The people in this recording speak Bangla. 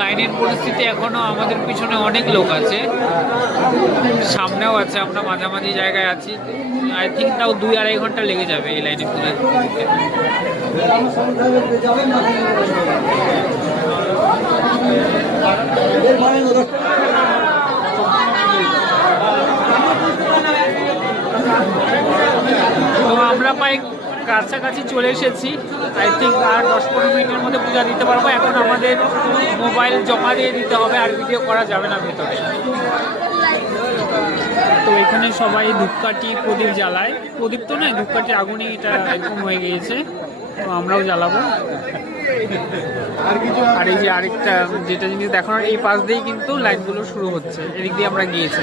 লাইনের পরিস্থিতি এখনো আমাদের পিছনে অনেক লোক আছে, সামনেও আছে, আমরা মাঝামাঝি জায়গায় আছি। আই থিঙ্ক তাও 2-2.5 ঘন্টা লেগে যাবে এই লাইনে পুজো দিতে। তো আমরা প্রায় কাছাকাছি চলে এসেছি। আই থিঙ্ক আর 10-15 মিনিটের মধ্যে পূজা দিতে পারবো। এখন আমাদের মোবাইল জমা দিয়ে দিতে হবে, আর ভিডিও করা যাবে না ভেতরে। তো এখানে সবাই ধূপকাঠি প্রদীপ জ্বালায়, প্রদীপ তো নয়, ধূপকাঠি আগুনে এটা এরকম হয়ে গিয়েছে। তো আমরাও জ্বালাবো। আর এই যে আরেকটা যেটা জিনিস দেখানোর, এই পাশ দিয়েই কিন্তু লাইনগুলো শুরু হচ্ছে, এদিক দিয়ে আমরা গিয়েছি।